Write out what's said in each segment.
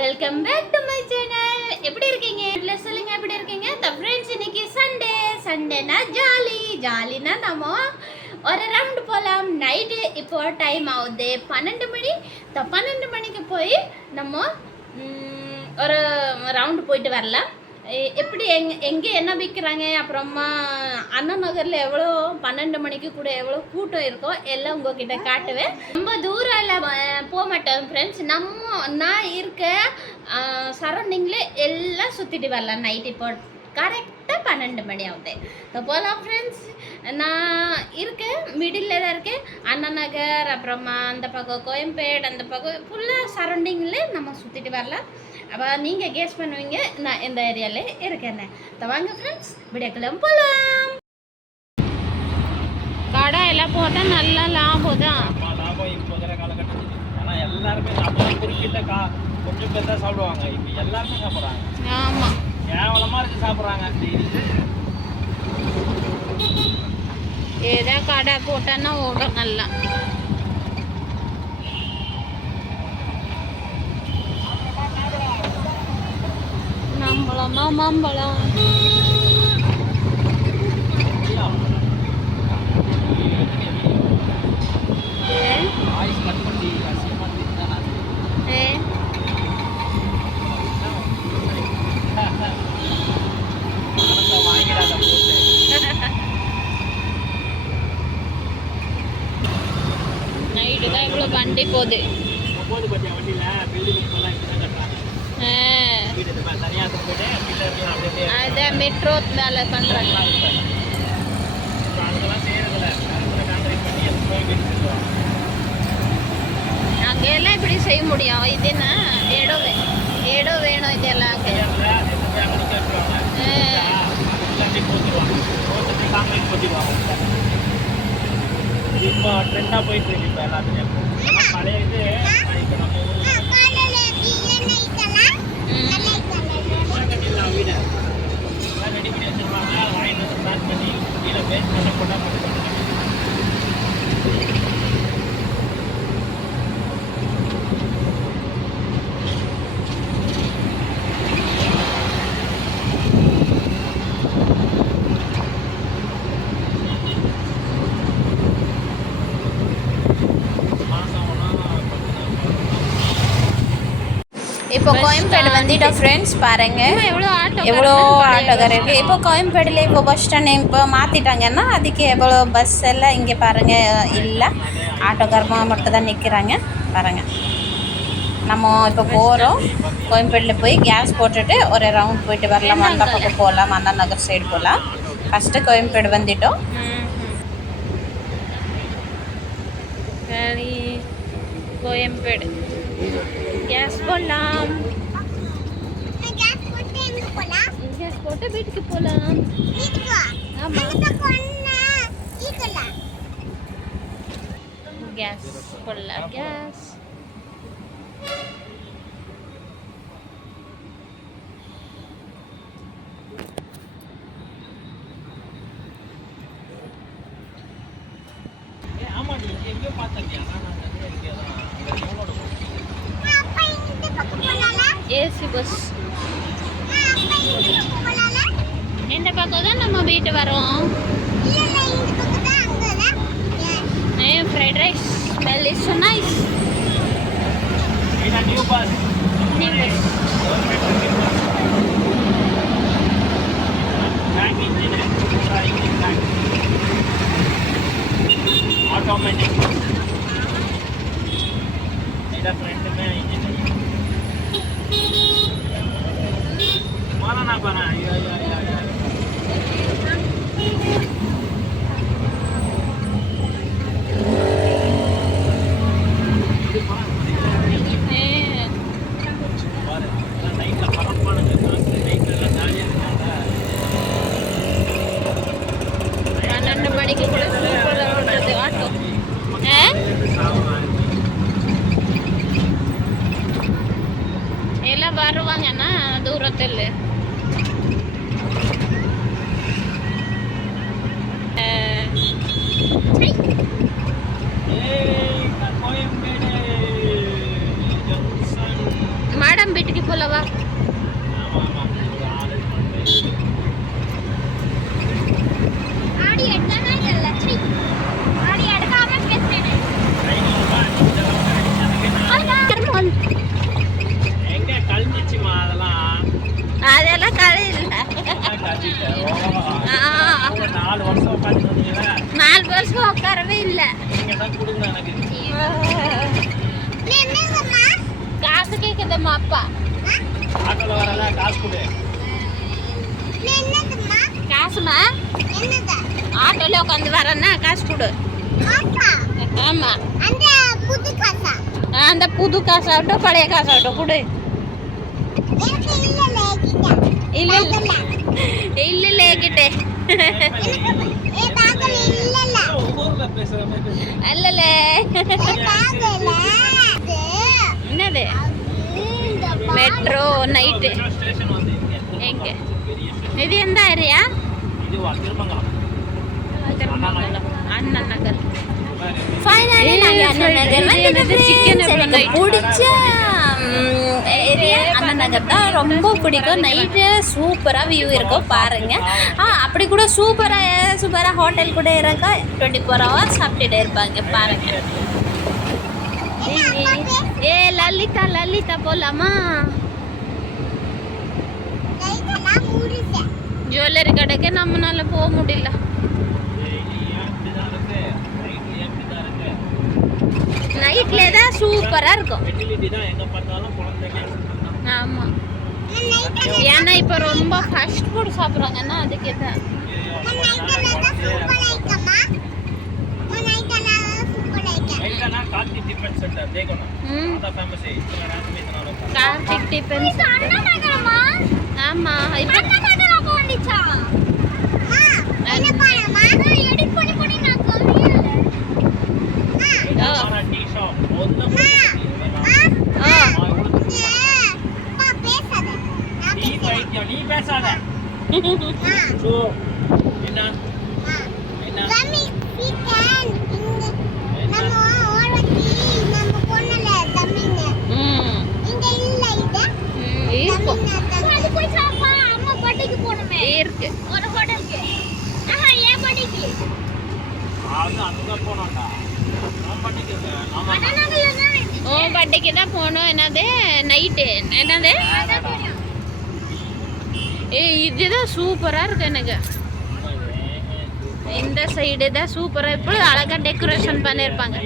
Welcome back to my channel. எப்படி இருக்கீங்க? இல்ல சொல்லுங்க, எப்படி இருக்கீங்க? ஃப்ரெண்ட்ஸ், இன்னைக்கு சண்டேனா ஜாலினா நம்ம ஒரு ரவுண்ட் போகலாம். நைட்டு இப்போ டைம் ஆகுது 12 மணி. 12 மணிக்கு போய் நம்ம ஒரு ரவுண்டு போயிட்டு வரலாம். எப்படி எங்கே என்ன விற்கிறாங்க, அப்புறமா அண்ணா நகரில் எவ்வளோ 12 மணிக்கு கூட எவ்வளோ கூட்டம் இருக்கோ எல்லாம் உங்ககிட்ட காட்டுவேன். ரொம்ப தூரம் இல்லை, போக மாட்டோம் ஃப்ரெண்ட்ஸ். நான் இருக்க சரௌண்டிங்கில் எல்லாம் சுற்றிட்டு வரலாம். நைட் இப்போ கரெக்டாக 12 மணி ஆகுது. போகலாம் ஃப்ரெண்ட்ஸ். நான் இருக்கேன் மிடில் தான் இருக்கேன். அண்ணா நகர், அப்புறமா அந்த பக்கம் கோயம்பேடு, அந்த பக்கம் ஃபுல்லாக சரௌண்டிங்கில் நம்ம சுற்றிட்டு வரலாம். அப்போ நீங்கள் கெஸ் பண்ணுவீங்க நான் இந்த ஏரியாவில் இருக்கேன்னு. வாங்க ஃப்ரெண்ட்ஸ், விடக்கலாம் போகலாம். கடை எல்லாம் போட்டால் நல்லா லாபம் தான். லாபம் இப்போ இருக்கிற காலகட்டத்தில். ஆனால் எல்லாருமே நம்ம குறிப்பிட்ட கொஞ்சம் பேர் தான் சாப்பிடுவாங்க. இப்போ எல்லாருமே சாப்பிட்றாங்க. ஆமாம், கேவலமாக இருக்குது சாப்பிட்றாங்க. ஏதோ கடை போட்டோன்னா ஓடும் நல்லா. மாம்பழம் நைட்டு தான் இவ்வளோ வண்டி போகுது. அதான் மெட்ரோ வேலை பண்ணுறாங்க. அங்கெல்லாம் இப்படி செய்ய முடியும். இது என்ன இடம் வேணும் இதெல்லாம். இப்போ ட்ரெண்டாக போயிட்டு இருக்கு. இப்போ எல்லாத்துலேயும் பழைய இது இப்போ நம்ம வீடு எல்லாம் ரெடி பண்ணி வச்சுருப்பாங்க. வாங்கிட்டு வந்து ஸ்டார்ட் பண்ணி கீழே பேஸ்ட் பண்ண போட்டால் பண்ணுவாங்க. இப்போ கோயம்பேடு வந்துட்டோம் ஃப்ரெண்ட்ஸ். பாருங்கள் எவ்வளோ ஆட்டோக்கார் இருக்குது. இப்போ கோயம்பேடில் இப்போ பஸ் ஸ்டாண்ட் இப்போ மாற்றிட்டாங்கன்னா அதுக்கு எவ்வளோ பஸ் எல்லாம் இங்கே பாருங்கள் இல்லை. ஆட்டோக்காரமாக மட்டும் தான் நிற்கிறாங்க பாருங்கள். நம்ம இப்போ போகிறோம். கோயம்பேடில் போய் கேஸ் போட்டுட்டு ஒரு ரவுண்ட் போயிட்டு வரலாம். அந்த பக்கம் போகலாம், அண்ணா நகர் சைடு போகலாம். ஃபஸ்ட்டு கோயம்பேடு வந்துட்டோம். கோயம்பேடு கேஸ் போடலாம். கேஸ் போட்டு வீட்டுக்கு போகலாம். கேஸ் போடலாம். கேஸ் எங்கேயோ பார்த்தேன். ஏசி பஸ் இந்த பக்கம் தான் நம்ம வீட்டு வரோம். Fried rice smell is so nice. New bus automatic. मेरा फ्रेंड में इंजन माना ना बना या நைட்ல பரப்பான நைட்ல ஜாலியா இருந்தாங்க. 12 மணிக்கு கூட ஓடுறது ஆட்டோ. எல்லாம் வருவாங்கன்னா தூரத்தில். மேடம் நம்ம அப்பா. ஆட்டோல வரல காசு கொடு. காசுமா? ஆட்டோல உட்காந்து வரேன்னா காசு கொடு. ஆமா. அந்த புது காசாகட்டும் பழைய காசாகட்டும் கொடு. இல்ல இல்ல இல்ல என்கிட்ட ஊர்ல பேசுற மாதிரி அல்லல. என்னது? மெட்ரோ நைட்டு ஸ்டேஷன் வந்து எங்க? இது எந்த ஏரியா? இது திருமங்கலம் அண்ணன் நகர். ஃபைனலி நாங்கள் அண்ணன் நகர் வந்து சிக்கன் எனக்கு பிடிச்ச ஏரியா அண்ணன் நகர் தான். ரொம்ப பிடிக்கும். நைட்டு சூப்பராக வியூ இருக்கும் பாருங்க. அப்படி கூட சூப்பராக ஹோட்டல் கூட இருக்கா. 24 hours சாப்பிட்டுட்டே இருப்பாங்க பாருங்க. ஏ லலிதா போலாமா? ஜுவல்லரி கடைக்கு நம்மளால போக முடியல. நைட்ல தான் சூப்பரா இருக்கும். ஆமா, ஏன்னா இப்ப ரொம்ப ஃபாஸ்ட் ஃபுட் சாப்பிடுறாங்கன்னா அதுக்கு தான். கார்த்திக் டிஃபன் ஆமா. நீ பேசாத. என்ன இருக்கு ஒரு ஹோட்டலுக்கு. ஏன் பட்டிக்கு அங்க போனோம்டா. ஓ பட்டிக்கு தான் போனோம். என்னது நைட்டு என்னது? இதுதான் சூப்பரா இருக்கு. எனக்கு இந்த சைடு தான் சூப்பரா இப்போ அழகா டெக்கரேஷன் பண்ணிருப்பாங்க.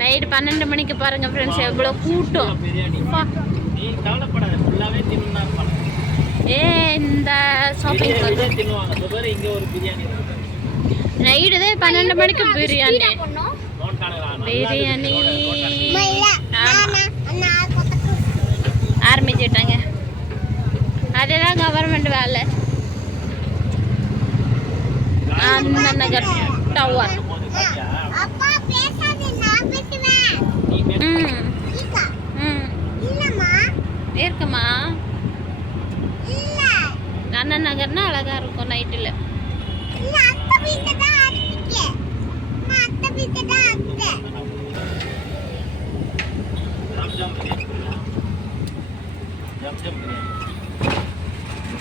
நைட் 12 மணிக்கு பாருங்க ஃப்ரெண்ட்ஸ் எவ்வளவு கூட்டம். இந்த ஷாப்பிங் நைட்டு தான் 12 மணிக்கு பிரியாணி ஆரம்பிச்சுட்டாங்க. அதுதான் கவர்மெண்ட் வேலை. அண்ணன் நகர் டவர். இருக்குமா? அண்ணன் நகர்னா அழகா இருக்கும் நைட்டுல.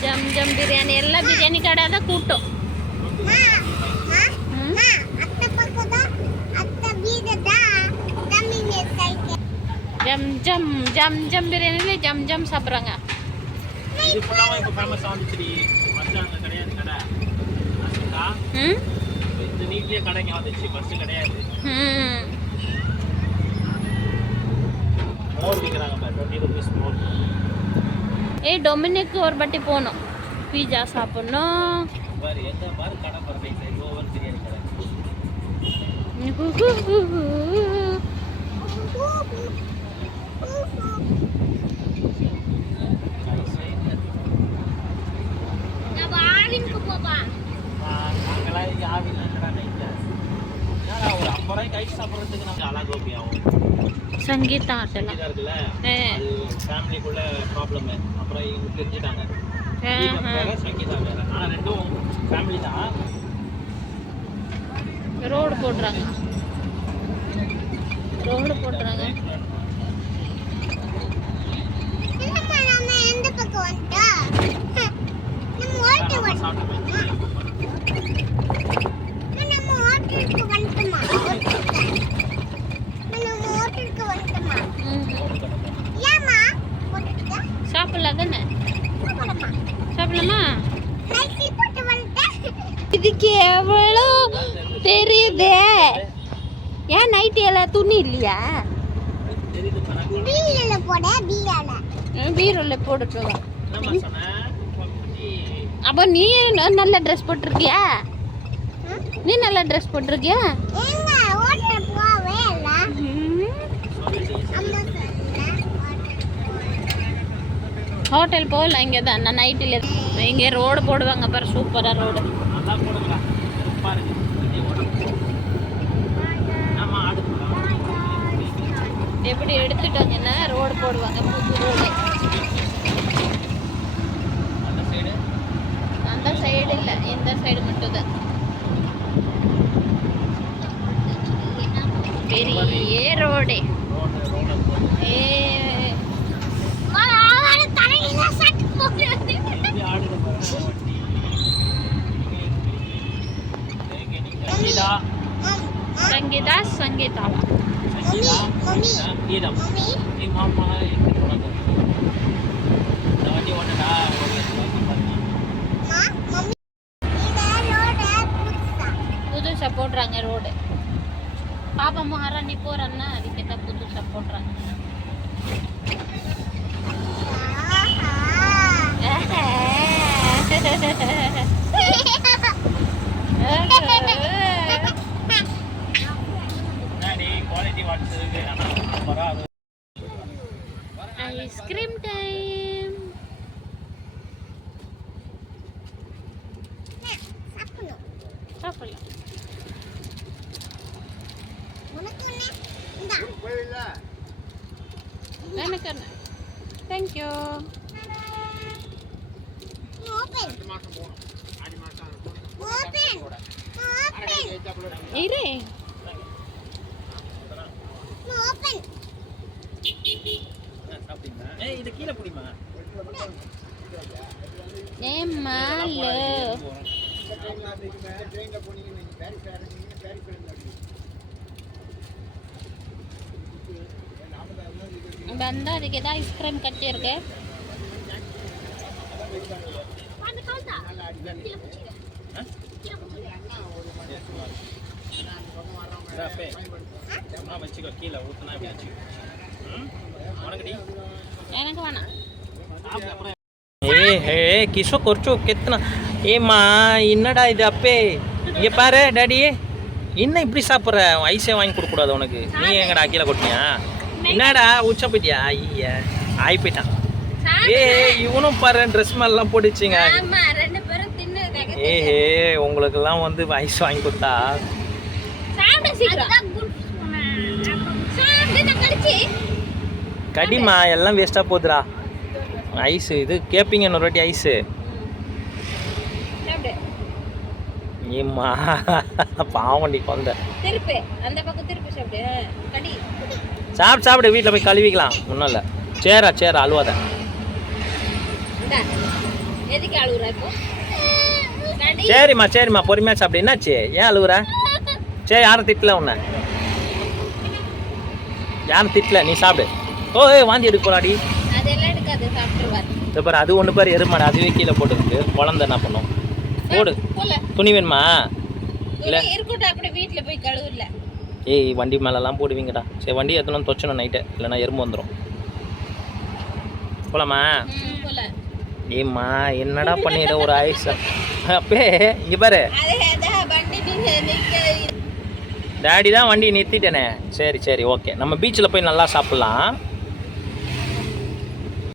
ஜம் ஜம் பிரியாணி எல்லா பிரியாணி கடை தான் கூட்டம். ஜம் ஜம் ஜம் ஜம் பிரியாணில ஜம் ஜம் சாப்பிட்றாங்க. இது ஃபுல்லாவே இப்ப ஃபேமஸ் ஆந்துச்சு. மச்சான் கிடையாது கடை. இந்த நீட்லயே கடைங்க வந்துச்சு. பஸ் கிடையாது. மோர் விக்கிறாங்க பாரு. 20 ரூபீஸ் மோர். டொமினிக் ஒரு பட்டி போனோம். பீஸா சாப்பிடணும். பாரு எந்த பாரு கடை பாரு. சைடு ஓவர் பிரியாணி கடை. சங்கீதா ஹோட்டல் இருக்குல்ல, அது ஃபேமிலிக்குள்ள ப்ராப்ளம். அப்புறம் இவங்க தெரிஞ்சுட்டாங்க. சங்கீதா வேற. ஆனா ரெண்டும் ஃபேமிலி தான். ரோடு போடுறாங்க. சாப்பிடலாம் தானே? சாப்பிடலாமா? இதுக்கு எவ்வளோ தெரியுதே. ஏன் நைட்டு எல்லாம் துணி இல்லையா? தெரியுது பாருங்க. பீரோல போட்டுட்டு வா. என்னம்மா சொன்ன? குட்டி. அப்போ நீ நல்ல ட்ரெஸ் போட்டிருக்கியா? நீ நல்ல ட்ரெஸ் போட்டிருக்கியா? ஹோட்டல் போகல, இங்கே தான் நான் நைட்டில் இங்கே ரோடு போடுவாங்க பாரு, சூப்பராக ரோடு. நல்லா போடுங்களா பாருங்க. ஆமா ஆடு எப்படி எடுத்துட்டாங்கன்னா ரோடு போடுவாங்க, புது ரோடு. அந்த சைடு அந்த சைடு இல்லை, இந்த சைடு மட்டும் தான். பெரிய ரோடு. ஏ சங்கீதா சங்கீதாவா கீதம் நீ மாமா எடுத்துட்டு போனாங்க. இந்த வண்டி ஓட்டடா புதுசாக போடுறாங்க ரோடு. பாப்பா மகாராணி போறன்னா அதுக்கு தான் புதுசாக போடுறாங்க. குவாலிட்டி வாட்ச் இருக்கு. ஆனால் ஐஸ்கிரீம் டைம். சாப்பிடலாம். எனக்கு என்ன? தேங்க்யூ. இரு. இது கீழே பிடிமா ஏமாலு வந்தா அதுக்கு ஏதாவது ஐஸ்கிரீம் கட்டியிருக்கு. வச்சுக்கோ கீழே ஊற்றினா வச்சுக்கோ. எனக்கு வேணாம். கிஷோ கொர்ச்சோ கெத்தனா ஏம்மா என்னடா இது அப்பே இங்கே பாரு டாடி என்ன இப்படி சாப்பிட்ற ஐஸே வாங்கி கொடுக்கூடாது உனக்கு. நீ எங்கடா கீழே கொட்டினியா? என்னடா உச்ச போயிட்டியா? ஐயா ஆகி போயிட்டான். இவனும் பாரு ட்ரெஸ் மாதிரிலாம் போட்டுச்சுங்க. ஏஹே உங்களுக்கெல்லாம் வந்து ஐஸ் வாங்கி கொடுத்தா கடிமா எல்லாம் வேஸ்ட்டாக போகுதுடா. ஐஸு இது கேட்பீங்க இன்னொரு வாட்டி ஐஸு. ஏம்மா பாவண்டி குழந்த சாப்பிட்டு சாப்பிடு, வீட்டில் போய் கழுவிக்கலாம். ஒன்றும் இல்லை. சேரா அழுவாத. சரிம்மா பொறுமையாக சாப்பிடு. என்னாச்சு ஏன் அழுவுற? சரி யாரும் திட்டல உன்னை, யாரும் திட்டல, நீ சாப்பிடு. ஓ வாந்தி எடுக்க போறாடி. பாரு அது ஒன்று பாரு எருமாடு, அதுவே கீழே போட்டுருக்கு. குழந்தை என்ன பண்ணும்? போடு. துணி வேணுமா? இல்லை வீட்டில் போய் கழுவுல. ஏய் வண்டி மேலெல்லாம் போடுவீங்கடா. சரி வண்டி எத்தனும் தொச்சணும் நைட்டு, இல்லைன்னா எறும்பு வந்துடும். போலாமா? ஏம்மா என்னடா பண்ணிடுற ஒரு ஐஸ் அப்பே இங்கே பாரு. டேடி தான் வண்டி நிறுத்திட்டேனே. சரி ஓகே, நம்ம பீச்சில் போய் நல்லா சாப்பிட்லாம்.